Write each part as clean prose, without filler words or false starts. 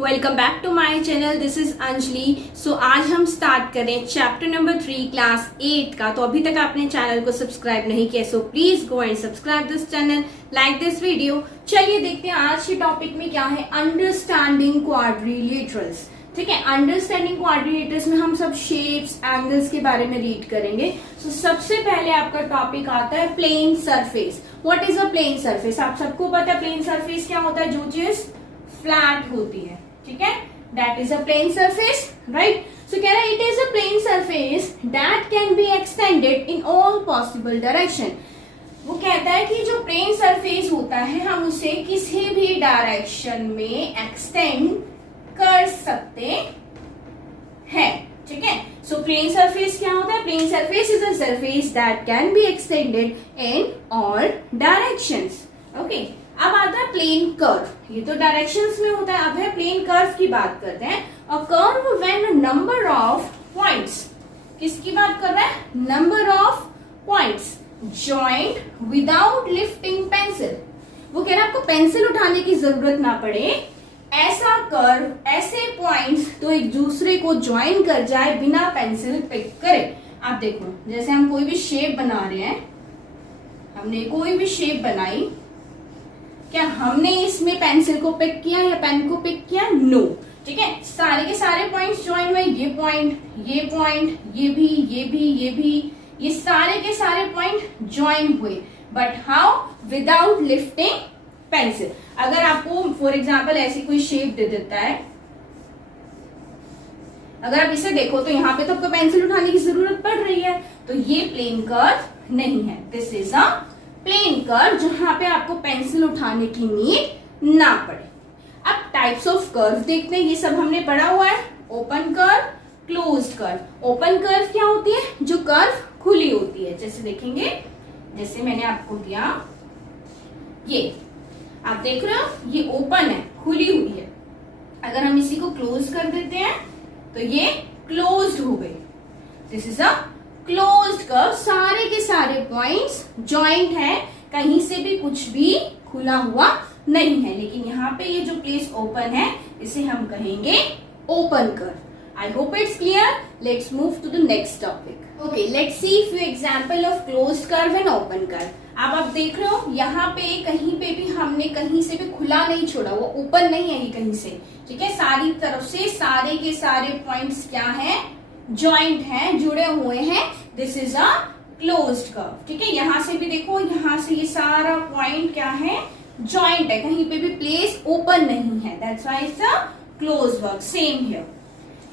Welcome back to my channel, this is Anjali. So आज हम start करें चैप्टर नंबर 3 क्लास 8 का। तो अभी तक आपने चैनल को सब्सक्राइब नहीं किया, so please go and subscribe this channel, like this video. चलिए देखते हैं आज के टॉपिक में क्या है, अंडरस्टैंडिंग क्वाड्रिलेटरल्स। ठीक है, अंडरस्टैंडिंग क्वाड्रिलेटरल्स में हम सब शेप्स, एंगल्स के बारे में रीड करेंगे। सो सबसे पहले आपका टॉपिक आता है plane surface. What is a plane surface? आप सबको पता है प्लेन सरफेस क्या होता है, जो चीज फ्लैट होती है। ठीक है, that is a plane surface, right. So कह रहा है it is a plane surface that can be extended in all possible direction. वो कहता है कि जो प्लेन सरफेस होता है हम उसे किसी भी डायरेक्शन में एक्सटेंड कर सकते हैं। ठीक है, सो प्लेन सरफेस क्या होता है? Plane surface is a surface that can be extended in all directions. Okay, अब आता है प्लेन कर्व। ये तो डायरेक्शंस में होता है। अब है प्लेन कर्व की बात करते हैं। A curve when number of points, किसकी बात कर रहा है? Number of points joint without lifting pencil. वो कह रहा है आपको पेंसिल उठाने की जरूरत ना पड़े, ऐसा कर्व, ऐसे पॉइंट्स तो एक दूसरे को ज्वाइन कर जाए बिना पेंसिल पिक करे। आप देखो, जैसे हम कोई भी शेप बना रहे हैं, हमने कोई भी शेप बनाई, क्या हमने इसमें पेंसिल को पिक किया या पेन को पिक किया? नो। ठीक है, सारे के सारे पॉइंट्स ज्वाइन हुए, ये पॉइंट, ये पॉइंट, ये भी, ये भी, ये भी, ये सारे के सारे पॉइंट ज्वाइन हुए, but how? Without lifting pencil. अगर आपको फॉर एग्जाम्पल ऐसी कोई शेप दे देता है, अगर आप इसे देखो तो यहाँ पे तो आपको पेंसिल उठाने की जरूरत पड़ रही है, तो ये प्लेन कर्व नहीं है। This is a plane curve जहां पे आपको पेंसिल उठाने की नीड ना पड़े। अब टाइप्स ऑफ कर्व देखते हैं, ये सब हमने पढ़ा हुआ है। Open curve, closed curve. Open curve क्या होती है? जो कर्व खुली होती है। जैसे देखेंगे, जैसे मैंने आपको दिया, ये आप देख रहे हो, ये ओपन है, खुली हुई है। अगर हम इसी को क्लोज कर देते हैं तो ये क्लोज्ड हो गई। This is a closed curve. सारे के सारे पॉइंट्स जॉइंट है, कहीं से भी कुछ भी खुला हुआ नहीं है। लेकिन यहाँ पे ये जो प्लेस ओपन है, इसे हम कहेंगे open curve. I hope it's clear. Let's move to the next topic. Okay, let's see few example of closed curve and open curve. अब आप देख रहे हो, यहाँ पे कहीं पे भी हमने कहीं से भी खुला नहीं छोड़ा, वो ओपन नहीं है ये कहीं से। ठीक है, सारी तरफ से सारे के सारे पॉइंट्स क्या है? जॉइंट है, जुड़े हुए हैं। This is a closed curve. ठीक है, यहां से भी देखो, यहां से ये सारा पॉइंट क्या है? जॉइंट है, कहीं पे भी प्लेस ओपन नहीं है। That's why it's a closed curve. Same here.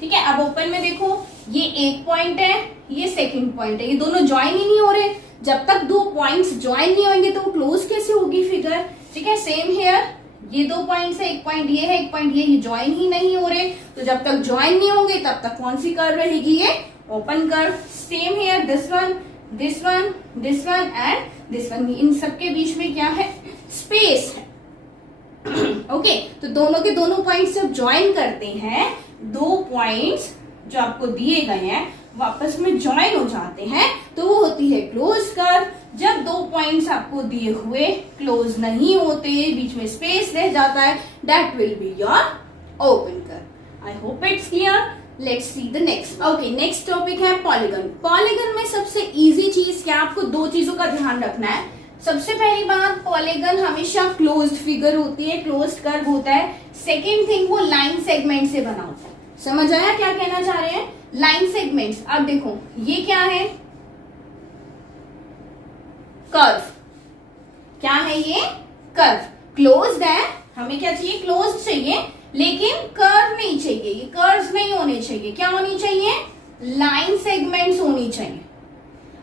ठीक है, अब ओपन में देखो, ये एक पॉइंट है, ये सेकंड पॉइंट है, ये दोनों ज्वाइन ही नहीं हो रहे। जब तक दो पॉइंट्स ज्वाइन नहीं होंगे तो वो क्लोज कैसे होगी फिगर? ठीक है, सेम हियर, ये दो पॉइंट्स है, एक पॉइंट ये है, एक पॉइंट ये ज्वाइन ही नहीं हो रहे। तो जब तक ज्वाइन नहीं होंगे तब तक कौन सी कर्व रहेगी? ये open curve. Same here, this one, this one, this one and this one. इन सबके बीच में क्या है? स्पेस है। ओके, तो दोनों के दोनों पॉइंट्स जब ज्वाइन करते हैं, दो पॉइंट्स जो आपको दिए गए हैं वापस में ज्वाइन हो जाते हैं, तो वो होती है क्लोज कर्व। जब दो पॉइंट्स आपको दिए हुए क्लोज नहीं होते, बीच में स्पेस रह जाता है, that will be your open curve. I hope it's clear. Let's see the next. Okay, next topic है पॉलीगन। पॉलीगन में सबसे इजी चीज क्या? आपको दो चीजों का ध्यान रखना है। सबसे पहली बात, पॉलीगन हमेशा क्लोज्ड फिगर होती है, क्लोज्ड कर्व होता है। सेकेंड थिंग, वो लाइन सेगमेंट से बना होता है। समझ आया क्या कहना चाह रहे हैं? Line segments. अब देखो, ये क्या है? कर्व। क्या है ये? कर्व। क्लोज्ड है, हमें क्या चाहिए? क्लोज्ड चाहिए, लेकिन कर्व नहीं चाहिए। ये कर्व्स नहीं होने चाहिए। क्या होनी चाहिए? लाइन सेगमेंट्स होनी चाहिए।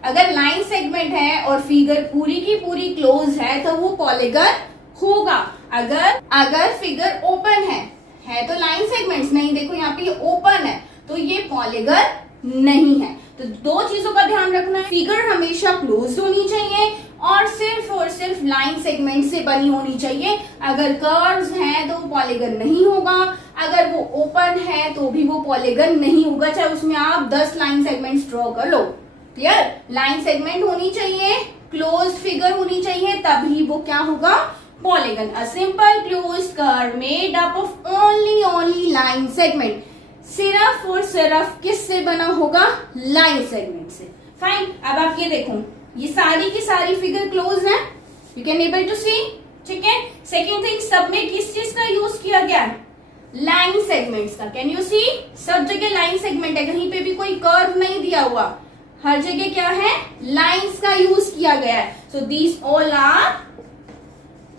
अगर लाइन सेगमेंट है और फिगर पूरी की पूरी क्लोज है तो वो पॉलीगन होगा। अगर फिगर ओपन है तो लाइन सेगमेंट्स नहीं। देखो यहाँ पे ये ओपन है, तो ये पॉलीगन नहीं है। तो दो चीजों का ध्यान रखना है, फिगर हमेशा क्लोज होनी चाहिए और सिर्फ लाइन सेगमेंट से बनी होनी चाहिए। अगर कर्व्स हैं तो पॉलीगन नहीं होगा, अगर वो ओपन है तो भी वो पॉलीगन नहीं होगा, चाहे उसमें आप 10 लाइन सेगमेंट्स ड्रॉ कर लो। क्लियर? लाइन सेगमेंट होनी चाहिए, क्लोज्ड फिगर होनी चाहिए, तभी वो क्या होगा? polygon, a simple closed curve made up of only line segment. सिर्फ और सिर्फ किससे बना होगा? लाइन सेगमेंट से। फाइन। अब आप ये देखो, ये सारी की सारी फिगर क्लोज है, यू कैन एबल टू सी। ठीक है। सेकेंड थिंग, सब में किस चीज का यूज किया गया? लाइन सेगमेंट्स का। Can you see? सब जगह लाइन सेगमेंट है, कहीं पे भी कोई कर्व नहीं दिया हुआ, हर जगह क्या है? लाइंस का यूज किया गया है। So these all are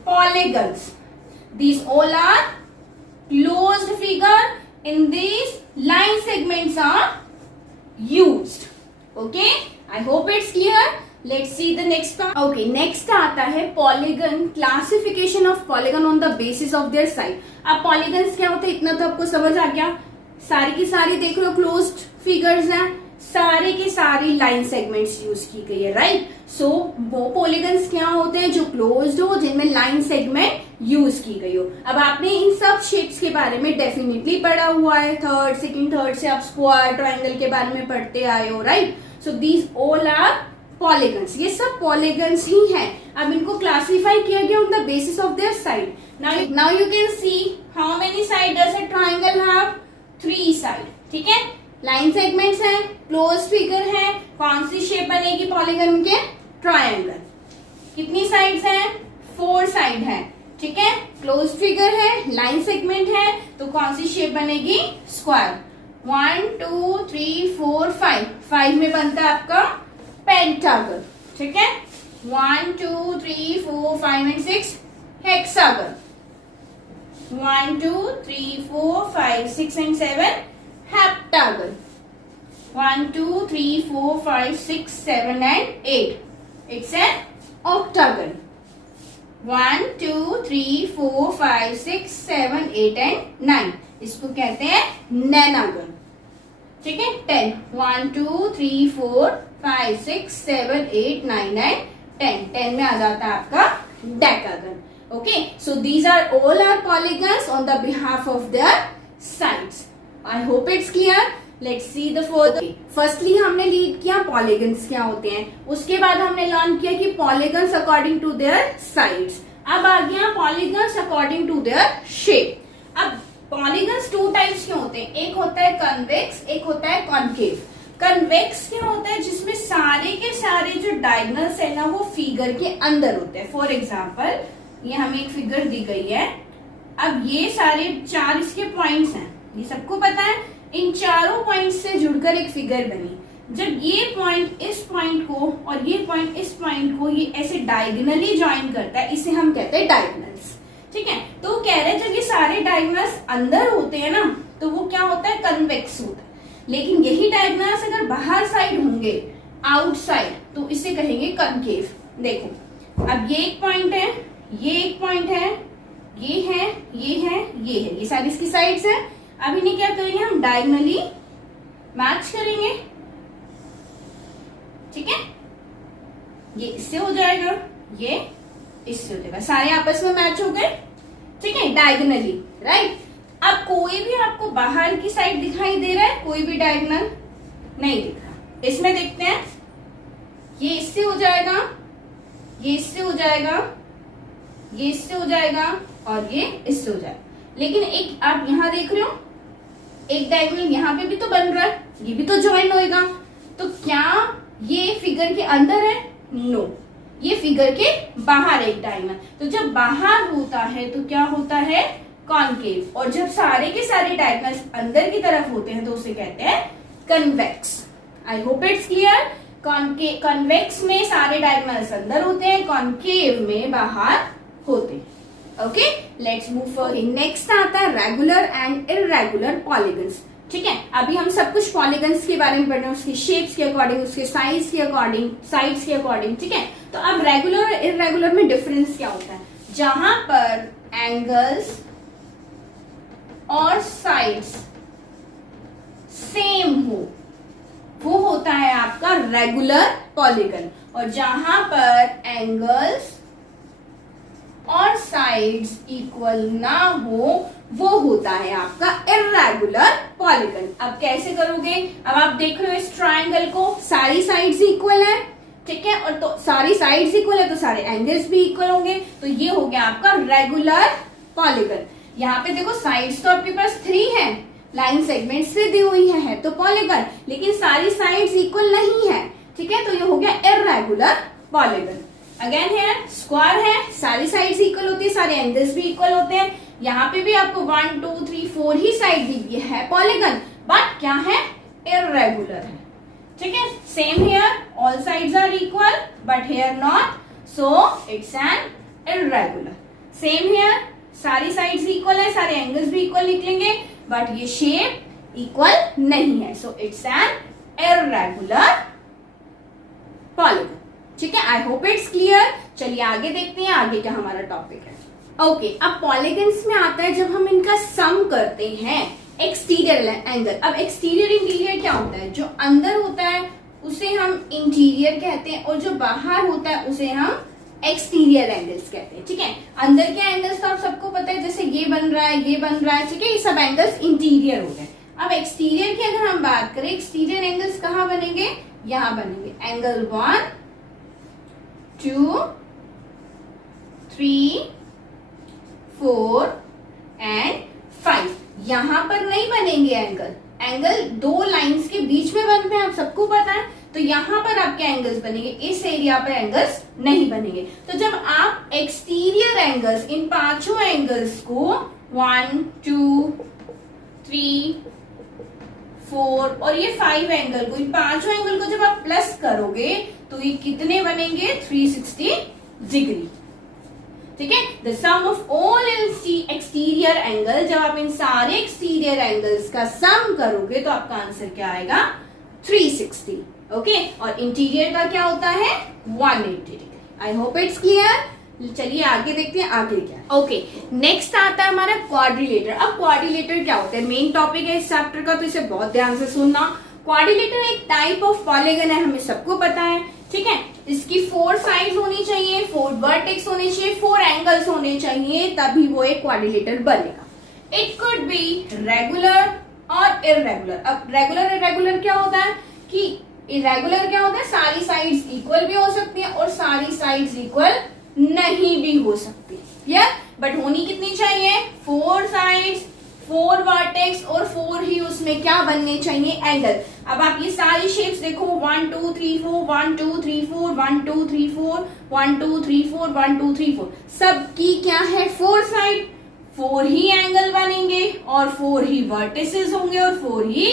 polygons, these all are closed figure, in these line segments are used. Okay, I hope it's clear. Let's see the next part. Okay, next आता है polygon, classification of polygon on the basis of their side. अब polygons क्या होते हैं इतना तो आपको समझ आ गया। सारी की सारी देख लो closed figures हैं, सारे के सारी लाइन सेगमेंट्स यूज की गई है, राइट। सो वो पॉलीगन्स क्या होते हैं? जो क्लोज्ड हो, जिनमें लाइन सेगमेंट यूज की गई हो। अब आपने इन सब शेप्स के बारे में डेफिनेटली पढ़ा हुआ है, सेकंड थर्ड से आप स्क्वायर, ट्रायंगल के बारे में पढ़ते आए हो, right. So these all are polygons, ये सब पॉलीगन्स ही हैं। अब इनको क्लासिफाई किया गया on the basis of their side. Now you can see how many side does a triangle have? 3 side. ठीक है, लाइन सेगमेंट्स हैं, क्लोज फिगर है, कौन सी शेप बनेगी पॉलीगन के? ट्रायंगल। कितनी साइड्स हैं? 4 साइड है। ठीक है, क्लोज फिगर है, लाइन सेगमेंट है, तो कौन सी शेप बनेगी? स्क्वायर। 1 2 3 4 5, 5 में बनता है आपका पेंटागन। ठीक है, 1 2 3 4 5 and 6 hexagon. 1 2 3 4 5 6 and 7 heptagon. 1 2 3 4 5 6 7 and 8. It's an octagon. 1 2 3 4 5 6 7 8 and 9. इसको कहते हैं नैनागन। ठीक है, 10 1 2 3 4 5 6 7 8 9 and 10. 10 में आ जाता है आपका decagon. Okay, so these are all our polygons on the behalf of their sides. I hope it's clear. Let's see the further. Firstly हमने लीड किया पॉलीगन्स क्या होते हैं, उसके बाद हमने लर्न किया कि polygons according to their sides. अब आ गया polygons according to their shape. अब पॉलीगन्स 2 टाइप्स के होते हैं, एक होता है कन्वेक्स, एक होता है कॉन्केव। कन्वेक्स क्या होता है? जिसमें सारे के सारे जो डायगोनल्स है ना वो फिगर के अंदर होते हैं। फॉर एग्जाम्पल, ये हमें एक फिगर दी गई है, अब ये सारे 4 इसके पॉइंट्स हैं, ये सबको पता है। इन चारों पॉइंट से जुड़कर एक फिगर बनी। जब ये पॉइंट इस पॉइंट को और ये पॉइंट इस पॉइंट को ये ऐसे डायगोनली ज्वाइन करता है, इसे हम कहते हैं डायगोनल्स। ठीक है, तो कह रहे हैं जब ये सारे डायगोनल्स अंदर होते हैं ना तो वो क्या होता है? कन्वेक्स होता है। लेकिन यही डायगोनल्स अगर बाहर साइड होंगे, आउटसाइड, तो इसे कहेंगे कनकेव। देखो, अब ये एक पॉइंट है, ये एक पॉइंट है, ये है, ये है, ये है, ये सारी इसकी साइड्स है। अब इन्हें क्या करेंगे? हम डायगोनली मैच करेंगे। ठीक है, ये इससे हो जाएगा, ये इससे हो जाएगा, सारे आपस में मैच हो गए। ठीक है, डायगोनली, राइट। अब कोई भी आपको बाहर की साइड दिखाई दे रहा है? कोई भी डायगोनल नहीं दिख रहा। इसमें देखते हैं, ये इससे हो जाएगा, ये इससे हो जाएगा, ये इससे हो जाएगा और ये इससे हो जाएगा। लेकिन एक आप यहां देख रहे हो, एक डायगोनल यहाँ पे भी तो बन रहा है, ये भी तो ज्वाइन होएगा। तो क्या ये फिगर के अंदर है? नो, ये फिगर के बाहर एक डायगोनल। तो जब बाहर होता है तो क्या होता है? कॉनकेव। और जब सारे के सारे डायगोनल्स अंदर की तरफ होते हैं तो उसे कहते हैं convex. I hope it's clear. Convex में सारे डायगोनल्स अंदर होते हैं, कॉनकेव में बाहर होते हैं। Okay, let's move forward. Next आता है रेगुलर एंड इररेगुलर पॉलीगन्स। ठीक है, अभी हम सब कुछ पॉलीगन्स के बारे में पढ़ रहे हैं, उसकी शेप्स के अकॉर्डिंग, उसके साइज के अकॉर्डिंग, साइड्स के अकॉर्डिंग। ठीक है, तो अब रेगुलर और इररेगुलर में डिफरेंस क्या होता है? जहां पर एंगल्स और साइड्स सेम हो वो होता है आपका रेगुलर पॉलीगन, और जहां पर एंगल्स और साइड्स इक्वल ना हो वो होता है आपका इररेगुलर पॉलीगन। अब कैसे करोगे? अब आप देख रहे हो इस ट्रायंगल को, सारी साइड्स इक्वल है। ठीक है, और तो सारी साइड्स इक्वल है तो सारे एंगल्स भी इक्वल होंगे, तो ये हो गया आपका रेगुलर पॉलीगन। यहाँ पे देखो साइड्स तो आपके पास 3 है, लाइन सेगमेंट से दी हुई है तो पॉलीगन, लेकिन सारी साइड्स इक्वल नहीं है, ठीक है, तो ये हो गया irregular polygon. Again here square है, सारी साइड्स इक्वल होती है, सारे एंगल्स भी इक्वल होते हैं। यहाँ पे भी आपको 1 2 3 4 ही साइड दी हुई है पॉलीगन, बट क्या है, इर्रेगुलर है, ठीक है। Same here, all sides are equal but here not, so it's an irregular. Same here, सारी साइड्स इक्वल है, सारे एंगल्स भी इक्वल निकलेंगे, बट ये शेप इक्वल नहीं है, सो इट्स एन इर्रेगुलर पॉलीगन, ठीक है। आई होप इट्स क्लियर। चलिए आगे देखते हैं आगे क्या हमारा टॉपिक है। ओके, अब पॉलीगन्स में आता है जब हम इनका सम करते हैं एक्सटीरियर एंगल। अब एक्सटीरियर इंटीरियर क्या होता है, जो अंदर होता है उसे हम इंटीरियर कहते हैं, और जो बाहर होता है उसे हम एक्सटीरियर एंगल्स कहते हैं, ठीक है। अंदर के एंगल्स तो आप सबको पता है, जैसे ये बन रहा है, ये बन रहा है, ठीक है, ये सब एंगल्स इंटीरियर हो गए। अब एक्सटीरियर की अगर हम बात करें, एक्सटीरियर एंगल्स कहाँ बनेंगे, यहां बनेंगे, एंगल 1 2 3 4 एंड 5। यहां पर नहीं बनेंगे एंगल, एंगल 2 लाइंस के बीच में बनते हैं, आप सबको पता है, तो यहां पर आपके एंगल्स बनेंगे, इस एरिया पर एंगल्स नहीं बनेंगे। तो जब आप एक्सटीरियर एंगल्स, इन 5 एंगल्स को 1 2 3 4 और ये 5 एंगल को, इन 5 एंगल को जब आप प्लस करोगे तो ये कितने बनेंगे, 360 डिग्री, ठीक है। The sum of all exterior angle, जब आप इन सारे एक्सटीरियर एंगल्स का सम करोगे तो आपका आंसर क्या आएगा, 360, ओके। और इंटीरियर का क्या होता है, 180 degree. I hope it's clear. चलिए आगे देखते हैं आगे क्या। ओके, नेक्स्ट आता है हमारा क्वाड्रिलेटर। अब क्वाड्रिलेटर क्या होता है, मेन टॉपिक है इस चैप्टर का, तो इसे बहुत ध्यान से सुनना। क्वाड्रिलेटर एक टाइप ऑफ पॉलीगन है, हमें सबको पता है, ठीक है। इसकी 4 साइड्स होनी चाहिए, 4 वर्टेक्स होने चाहिए, 4 एंगल्स होने चाहिए, तभी वो एक क्वाड्रिलेटर बनेगा। इट कुड बी रेगुलर और इर्रेगुलर। अब रेगुलर इर्रेगुलर क्या होता है कि इरेगुलर क्या होता है, सारी साइड्स इक्वल भी हो सकती है और सारी साइड्स इक्वल नहीं भी हो सकती है, बट होनी कितनी चाहिए, 4 साइड्स, 4 वर्टेक्स और 4 ही उसमें क्या बनने चाहिए, एंगल। अब आप ये सारी शेप्स देखो, 1 2 3 4 1 2 3 4 1 2 3 4 1 2 3 4 1 2 3 4, सबकी क्या है, 4 साइड, 4 ही एंगल बनेंगे और 4 ही वर्टिसेस होंगे और 4 ही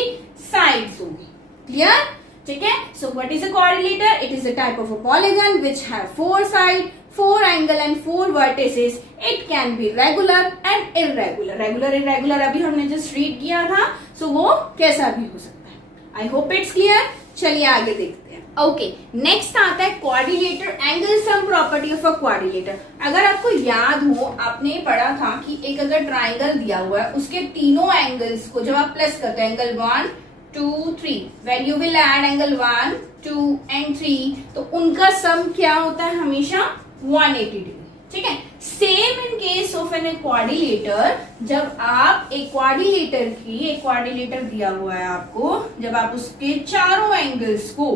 साइड्स होंगी, क्लियर, ठीक है। So what is a quadrilateral, it is a type of a polygon which have 4 side, 4 angle and 4 vertices. It can be regular and irregular. Regular irregular अभी हमने just read किया था, सो वो कैसा भी हो सकता है। आई होप इट्स क्लियर। चलिए आगे देखते हैं। ओके, नेक्स्ट आता है quadrilateral angle sum property of a quadrilateral. अगर आपको याद हो, आपने पढ़ा था कि एक अगर ट्राइंगल दिया हुआ है, उसके तीनों एंगल्स को जब आप प्लस करते हैं, angle 1 2 3, when you will add angle 1 2 and 3, तो उनका सम क्या होता है, हमेशा 180 डिग्री, ठीक है। Same in case of an quadrilateral, जब आप एक क्वाड्रिलेटर दिया हुआ है आपको, जब आप उसके चारों एंगल्स को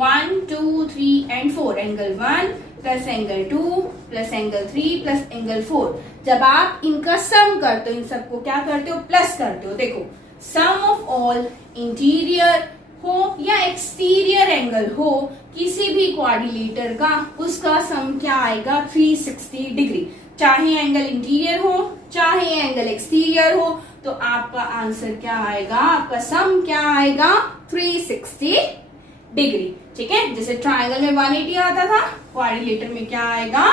1 2 3 and 4, angle 1 plus angle 2 plus angle 3 plus angle 4, जब आप इनका सम करते हो, इन सबको क्या करते हो, प्लस करते हो। देखो, सम ऑफ ऑल इंटीरियर हो या एक्सटीरियर एंगल हो किसी भी क्वाड्रिलेटर का, उसका सम क्या आएगा, 360 डिग्री। चाहे एंगल इंटीरियर हो चाहे एंगल एक्सटीरियर हो, तो आपका आंसर क्या आएगा, आपका सम क्या आएगा, 360 डिग्री, ठीक है। जैसे ट्राइंगल में 180 आता था, क्वाड्रिलेटर में क्या आएगा,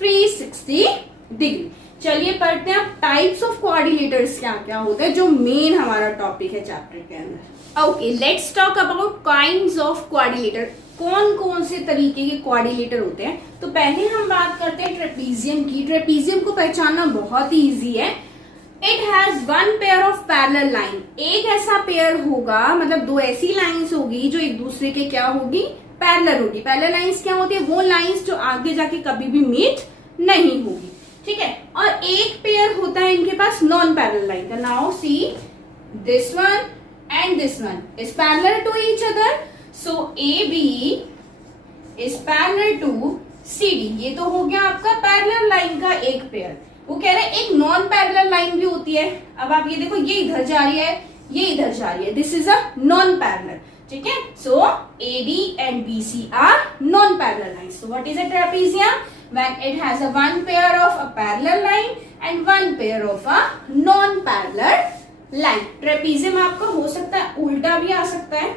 360 डिग्री। चलिए पढ़ते हैं अब टाइप्स ऑफ क्वाड्रिलेटर्स क्या क्या होते हैं, जो मेन हमारा टॉपिक है चैप्टर के अंदर। Okay, let's talk about kinds of quadrilateral. कौन कौन से तरीके के क्वाड्रिलेटर होते हैं, तो पहले हम बात करते हैं ट्रेपीजियम की। ट्रेपीजियम को पहचानना बहुत ही इजी है। It has 1 pair of parallel line. एक ऐसा पेयर होगा, मतलब 2 ऐसी लाइंस होगी जो एक दूसरे के क्या होगी, पैरेलल होगी। पैरेलल लाइंस क्या होती है, वो लाइंस जो आगे जाके कभी भी मीट नहीं होगी, ठीक है। और एक पेयर होता है इनके पास नॉन पैरेलल लाइन का। Now see, this one and this one is parallel to each other, so AB is parallel to CD। ये तो हो गया आपका पैरेलल लाइन का एक पेयर। वो कह रहे हैं एक नॉन पैरेलल लाइन भी होती है। अब आप ये देखो, ये इधर जा रही है, ये इधर जा रही है, this is a non parallel, ठीक है। सो AD and BC are non-parallel lines. So what is a trapezium? When it has a one pair of a parallel line and one pair of a non-parallel line. Trapezium आपका हो सकता है उल्टा भी आ सकता है,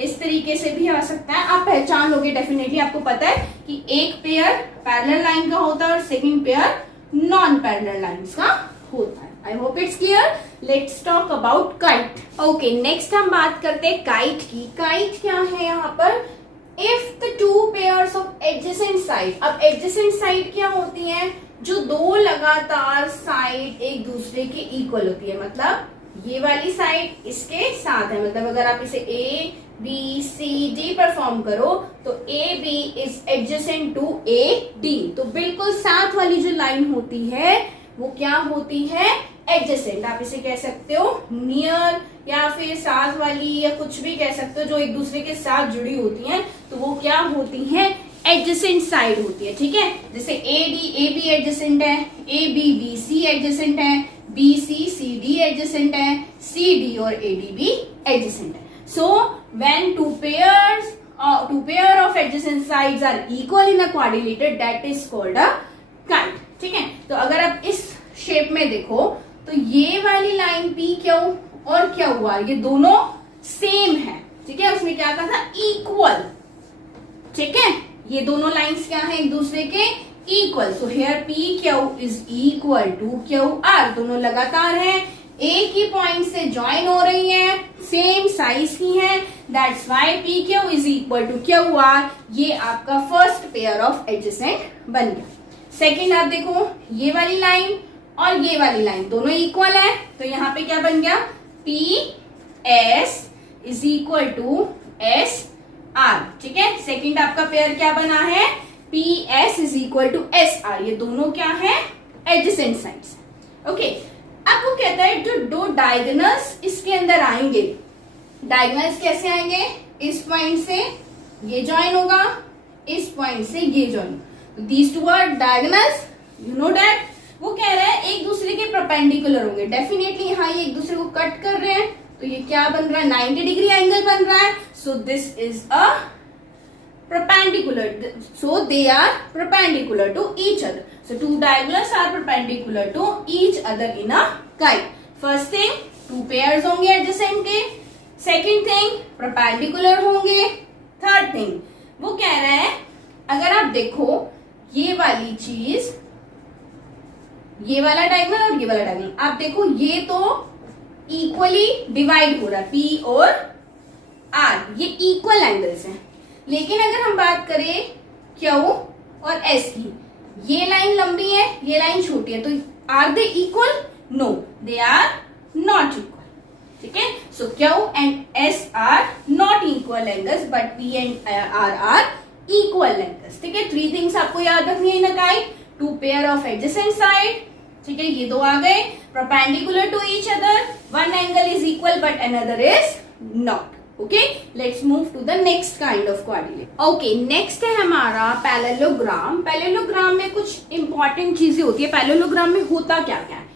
इस तरीके से भी आ सकता है। आप पहचान लोगे डेफिनेटली, आपको पता है कि एक पेयर पैरेलल लाइन का होता है और second pair non parallel lines का होता है। आई hope it's clear. Let's talk about kite. Okay, next हम बात करते हैं काइट की। काइट क्या है यहाँ पर? If the two pairs of adjacent side. अब एडजेसेंट साइड क्या होती है? जो दो लगातार साइड एक दूसरे के इक्वल होती है, मतलब ये वाली साइड इसके साथ है। मतलब अगर आप इसे A B C D perform करो तो AB is adjacent to AD, तो बिल्कुल साथ वाली जो लाइन होती है वो क्या होती है? एडजेसेंट। आप इसे कह सकते हो नियर या फिर साथ वाली या कुछ भी कह सकते हो, जो एक दूसरे के साथ जुड़ी होती हैं, तो वो क्या होती हैं? एडजेसेंट साइड होती है, ठीक है। जैसे AB एडजेसेंट है, AB BC एडजेसेंट है, BC CD एडजेसेंट है, CD और AD भी एडजेसेंट है। So when two pair of adjacent sides are equal in a quadrilateral, that is called a kite, ठीक है। तो अगर आप इस शेप में देखो तो ये वाली लाइन PQ और QR ये दोनों सेम है, ठीक है। उसमें क्या कहा था? इक्वल, ठीक है। ये दोनों लाइंस क्या है? एक दूसरे के equal. So here PQ is equal to QR, दोनों लगातार हैं, एक ही पॉइंट से ज्वाइन हो रही है, सेम साइज की है, that's why PQ is equal to QR। ये आपका फर्स्ट पेयर ऑफ एडजेसेंट बन गया। सेकंड आप देखो, ये वाली लाइन और ये वाली लाइन दोनों इक्वल है, तो यहाँ पे क्या बन गया? PS is equal to SR, ठीक है। सेकंड आपका पेयर क्या बना है? PS is equal to SR। ये दोनों क्या है? Adjacent sides, okay. अब वो कहता है जो दो डायगोनल्स इसके अंदर आएंगे, डायगोनल्स कैसे आएंगे? इस पॉइंट से ये ज्वाइन होगा, इस पॉइंट से ये join. These two are diagonals, you know that. वो कह रहा है एक दूसरे के परपेंडिकुलर होंगे। डेफिनेटली यहाँ ये एक दूसरे को कट कर रहे हैं, तो ये क्या बन रहा है? 90 डिग्री एंगल बन रहा है। So this is a perpendicular, so they are perpendicular to each other. So two diagonals are perpendicular to each other in a kite. First thing, two pairs होंगे adjacent के। Second thing, perpendicular होंगे। Third thing, वो कह रहे हैं अगर आप देखो ये वाली चीज, ये वाला डायगोनल और ये वाला डायगोनल, आप देखो ये तो इक्वली डिवाइड हो रहा है, P और R, ये इक्वल एंगल्स हैं। लेकिन अगर हम बात करें Q और S की, ये लाइन लंबी है, ये लाइन छोटी है, तो are they equal? No, they are not equal, ठीक है। So Q and S are not equal angles, but P and R are equal angles, ठीक है। थ्री थिंग्स आपको याद रखनी है in a kite. Two pair of adjacent side, ठीक है, ये दो आ गए। Perpendicular to each other, one angle is equal but another is not. Okay, let's move to the next kind of quadrilateral. Okay, next है हमारा parallelogram. Parallelogram में कुछ इंपॉर्टेंट चीजें होती है। पैरेललोग्राम में होता क्या क्या है?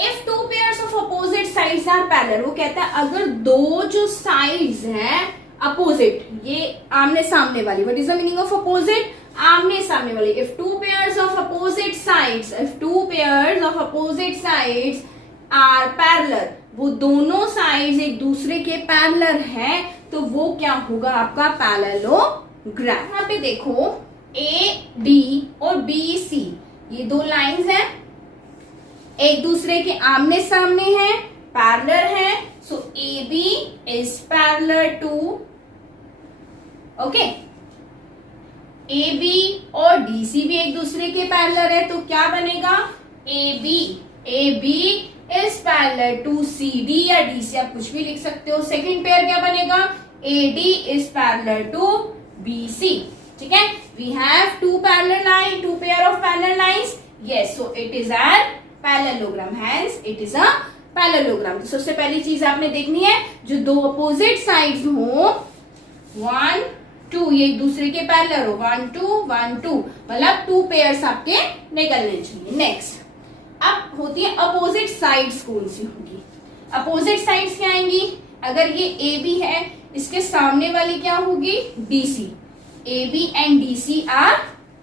If two pairs of opposite sides are parallel, वो कहता है अगर दो जो साइड्स हैं अपोजिट, ये आमने सामने वाली, what is the meaning of opposite? आमने सामने वाली। If two pairs of opposite sides, if two pairs of opposite sides are parallel, वो दोनों साइड्स एक दूसरे के पैरेलल हैं, तो वो क्या होगा? आपका पैरेललोग्राम। यहाँ पे देखो AD और BC, ये दो लाइंस हैं, एक दूसरे के आमने सामने हैं, पैरेलल हैं। So AB is parallel to, okay, AB और DC भी एक दूसरे के पैरेलल है, तो क्या बनेगा? AB is parallel to CD या DC, आप कुछ भी लिख सकते हो। सेकंड पेयर क्या बनेगा? AD is parallel to BC, ठीक है। We have two parallel line, two pair of parallel lines, yes, so it is a parallelogram, hence it is a parallelogram. तो सबसे पहली चीज आपने देखनी है, जो दो अपोजिट साइड्स हो, 1 2, ये एक दूसरे के पैरेलल हो, 1 2 1 2, मतलब टू पेयर्स आपके निकलने चाहिए। नेक्स्ट, अब होती है अपोजिट साइड्स कौन सी होगी? अपोजिट साइड्स क्या आएंगी? अगर ये ए बी है, इसके सामने वाली क्या होगी? D C. A B and D C are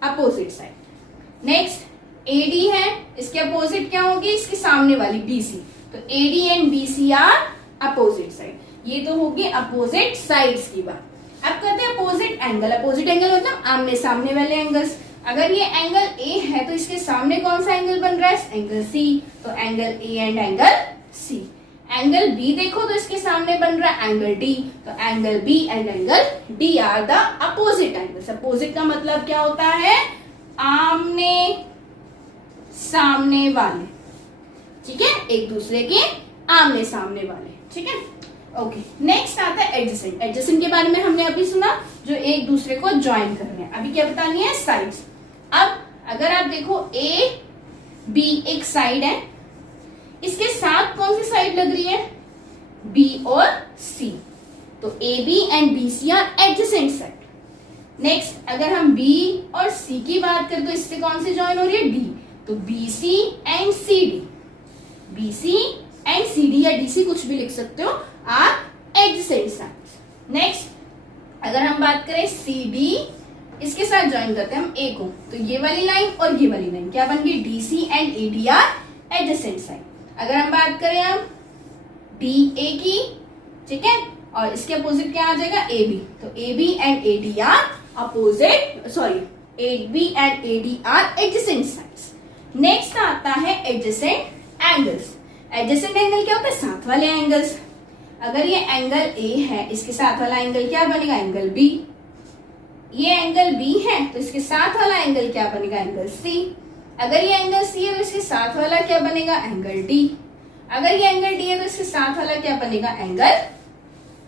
opposite side. Next A D है, इसके अपोजिट क्या होगी? इसके सामने वाली बी सी। तो A D and B C are opposite side. ये तो होगी अपोजिट साइड्स की बात। अब करते हैं अपोजिट एंगल। अपोजिट एंगल मतलब आमने सामने वाले एंगल्स। अगर ये एंगल ए है तो इसके सामने कौन सा एंगल बन रहा है? Angle C. तो angle A and angle C. Angle B देखो तो इसके सामने बन रहा है एंगल डी। तो angle B and angle D are the opposite angles. Opposite का मतलब क्या होता है? आमने सामने वाले। ठीक है, एक दूसरे के आमने सामने वाले। ठीक है, ओके। नेक्स्ट आता है एडजेसेंट। एडजेसेंट के बारे में हमने अभी सुना, जो एक दूसरे को ज्वाइन कर रहे हैं। अभी क्या बतानी है? साइड्स। अब अगर आप देखो ए बी एक साइड है, इसके साथ कौन सी साइड लग रही है? बी और सी। तो A B and B C are adjacent side. Next अगर हम बी और सी की बात करें तो इससे कौन सी ज्वाइन हो रही है? डी। तो B C and C D. B C and C D या डी सी कुछ भी लिख सकते हो, आर एडजेसेंट साइड्स। नेक्स्ट अगर हम बात करें सी डी, इसके साथ ज्वाइन करते हैं हम ए को। तो ये वाली लाइन और ये वाली लाइन क्या बन गई? D C and A D are adjacent side. अगर हम बात करें हम डी ए की, ठीक है, और इसके अपोजिट क्या आ जाएगा? A B. तो A B and A D are opposite, sorry, A B and A D are adjacent sides. Next आता है एडजेसेंट एंगल्स। एडजेसेंट एंगल क्या होता है? साथ वाले एंगल्स। अगर ये एंगल ए है, इसके साथ वाला एंगल क्या बनेगा? Angle B. ये एंगल बी है तो इसके साथ वाला एंगल क्या बनेगा? Angle C. अगर ये एंगल सी है तो इसके साथ वाला क्या बनेगा? Angle D. अगर ये एंगल डी है तो इसके साथ वाला क्या बनेगा? Angle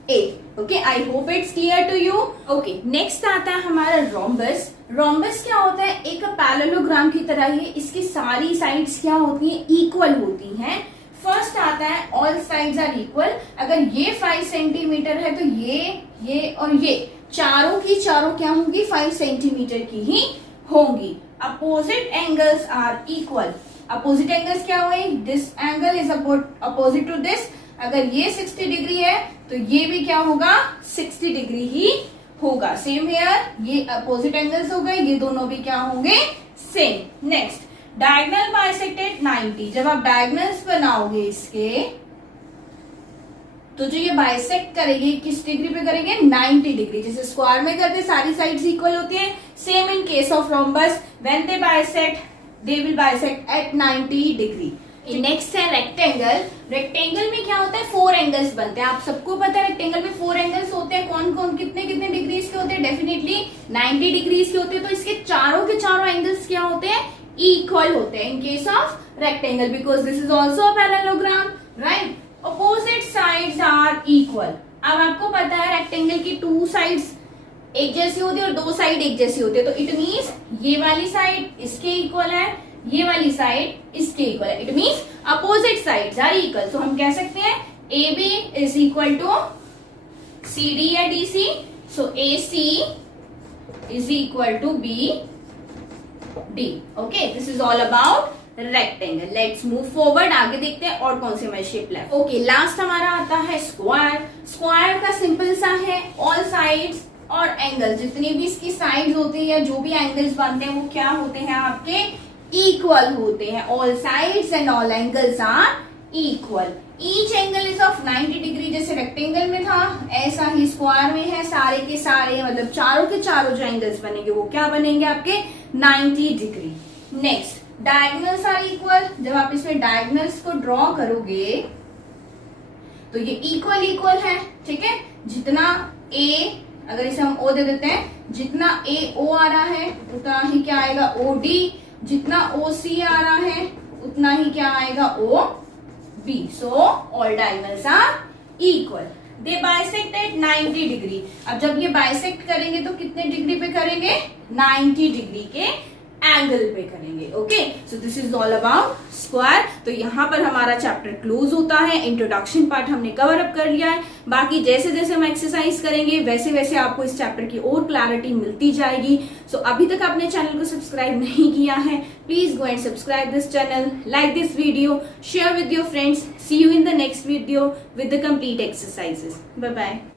A. Okay, I hope it's clear to you. Okay, next आता है हमारा रोम्बस। रोम्बस क्या होता है? एक पैरेललोग्राम की तरह ही इसकी सारी साइड्स क्या होती है? इक्वल होती हैं। फर्स्ट आता है ऑल साइड्स आर इक्वल। अगर ये 5 सेंटीमीटर है तो ये और ये चारों की चारों क्या होंगी? 5 सेंटीमीटर की ही होंगी। Opposite angles are equal. Opposite angles क्या हुए? This angle is opposite to this. अगर ये 60 डिग्री है तो ये भी क्या होगा? 60 डिग्री ही होगा। सेम हेयर, ये अपोजिट एंगल्स हो गए, ये दोनों भी क्या होंगे? सेम। Next diagonal bisected 90। जब आप डायगोनल्स बनाओगे इसके, तो जो ये बाइसेक्ट करेंगे किस डिग्री पे करेंगे? 90 डिग्री। जैसे स्क्वायर में करते सारी साइड्स इक्वल होती है, same in case of rhombus, when they bisect they will bisect at 90 degree. Next है रेक्टेंगल। रेक्टेंगल में क्या होता है? 4 एंगल्स बनते हैं। आप सबको पता है रेक्टेंगल में 4 एंगल्स होते हैं। कौन कौन कितने कितने डिग्रीज के होते हैं? डेफिनेटली 90 डिग्रीज के होते हैं। तो इसके चारों के चारों एंगल्स क्या होते हैं? इक्वल होते हैं in case of rectangle, because this is also a parallelogram, right. Opposite sides are equal. अब आपको पता है रेक्टेंगल की 2 साइड्स एक जैसी होती है और 2 साइड एक जैसी होती है। तो इट मीन्स ये वाली साइड इसके इक्वल है, ये वाली साइड इसके इक्वल है। It means opposite sides are equal. तो हम कह सकते हैं A B is equal to C D या D C. So A C is equal to B D. Okay, this is all about rectangle. Let's move forward. आगे देखते हैं और कौन से हमारे शेप लेफ्ट। ओके, लास्ट हमारा आता है स्क्वायर। स्क्वायर का सिंपल सा है, ऑल साइड्स और एंगल, जितनी भी इसकी साइड्स होती है या जो भी एंगल्स बनते हैं वो क्या होते हैं? आपके इक्वल होते हैं। All sides and all angles are equal. Each angle is of 90 degree. जैसे रेक्टेंगल में था ऐसा ही स्क्वायर में है। सारे के सारे मतलब चारों के चारों जो एंगल्स बनेंगे वो क्या बनेंगे? आपके 90 degree. Next diagonals are equal. जब आप इसमें डायगोनल्स को ड्रॉ करोगे तो ये इक्वल इक्वल है, ठीक है। जितना ए, अगर इसे हम ओ दे देते हैं, जितना ए ओ आ रहा है उतना ही क्या आएगा? O D. जितना ओ सी आ रहा है उतना ही क्या आएगा? O B. So all diagonals are equal. They bisect at 90 degree. अब जब ये बाइसेक्ट करेंगे तो कितने डिग्री पे करेंगे? 90 डिग्री के एंगल पे करेंगे। Okay, so this is all about square. तो यहाँ पर हमारा चैप्टर क्लोज होता है। इंट्रोडक्शन पार्ट हमने कवर अप कर लिया है। बाकी जैसे जैसे हम एक्सरसाइज करेंगे वैसे वैसे आपको इस चैप्टर की और क्लैरिटी मिलती जाएगी। सो अभी तक आपने चैनल को सब्सक्राइब नहीं किया है, please go and subscribe this channel, like this video, share with your friends. See you in the next video with the complete exercises. Bye bye.